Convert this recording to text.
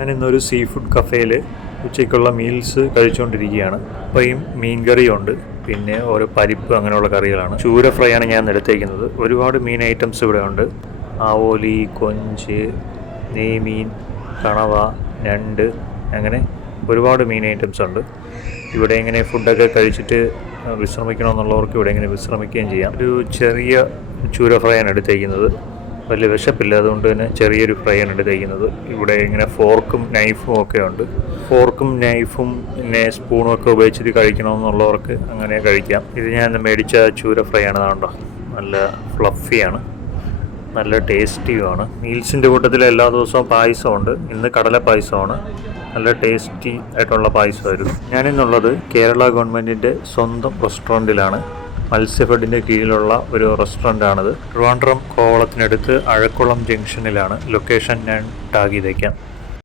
ഞാനിന്നൊരു sea food കഫേയിൽ ഉച്ചയ്ക്കുള്ള meals കഴിച്ചുകൊണ്ടിരിക്കുകയാണ്. അപ്പോഴും മീൻ കറിയുണ്ട്, പിന്നെ ഓരോ പരിപ്പ് അങ്ങനെയുള്ള കറികളാണ്. ചൂര ഫ്രൈ ആണ് ഞാൻ എടുത്തേക്കുന്നത്. ഒരുപാട് മീൻ ഐറ്റംസ് ഇവിടെ ഉണ്ട്. ആവോലി, കൊഞ്ച്, നെയ്മീൻ, കണവ, ഞണ്ട്, അങ്ങനെ ഒരുപാട് മീൻ ഐറ്റംസ് ഉണ്ട്. ഇവിടെ ഇങ്ങനെ ഫുഡൊക്കെ കഴിച്ചിട്ട് വിശ്രമിക്കണമെന്നുള്ളവർക്ക് ഇവിടെ ഇങ്ങനെ വിശ്രമിക്കുകയും ചെയ്യാം. ഒരു ചെറിയ ചൂര ഫ്രൈ ആണ് എടുത്തേക്കുന്നത്. വലിയ വിശപ്പില്ല, അതുകൊണ്ട് തന്നെ ചെറിയൊരു ഫ്രൈ ആണ് എടുത്തേക്കുന്നത്. ഇവിടെ ഇങ്ങനെ ഫോർക്കും നൈഫും ഒക്കെ ഉണ്ട്. ഫോർക്കും നൈഫും പിന്നെ സ്പൂണും ഒക്കെ ഉപയോഗിച്ചിട്ട് കഴിക്കണമെന്നുള്ളവർക്ക് അങ്ങനെ കഴിക്കാം. ഇത് ഞാൻ മേടിച്ച ചൂര ഫ്രൈ ആണ്. അതുകൊണ്ടോ നല്ല ഫ്ലഫിയാണ്, നല്ല ടേസ്റ്റിയുമാണ്. മീൽസിൻ്റെ കൂട്ടത്തിൽ എല്ലാ ദിവസവും പായസമുണ്ട്. ഇന്ന് കടല പായസമാണ്. നല്ല ടേസ്റ്റി ആയിട്ടുള്ള പായസമായിരുന്നു. ഞാനിന്നുള്ളത് കേരള ഗവൺമെൻറ്റിൻ്റെ സ്വന്തം റെസ്റ്റോറൻറ്റിലാണ്. മത്സ്യഫെഡിൻ്റെ കീഴിലുള്ള ഒരു റെസ്റ്റോറൻ്റാണിത്. ട്രിവാൻഡ്രം കോവളത്തിനടുത്ത് അഴക്കുളം ജംഗ്ഷനിലാണ് ലൊക്കേഷൻ. ഞാൻ ടാഗ് ചെയ്തേക്കാം.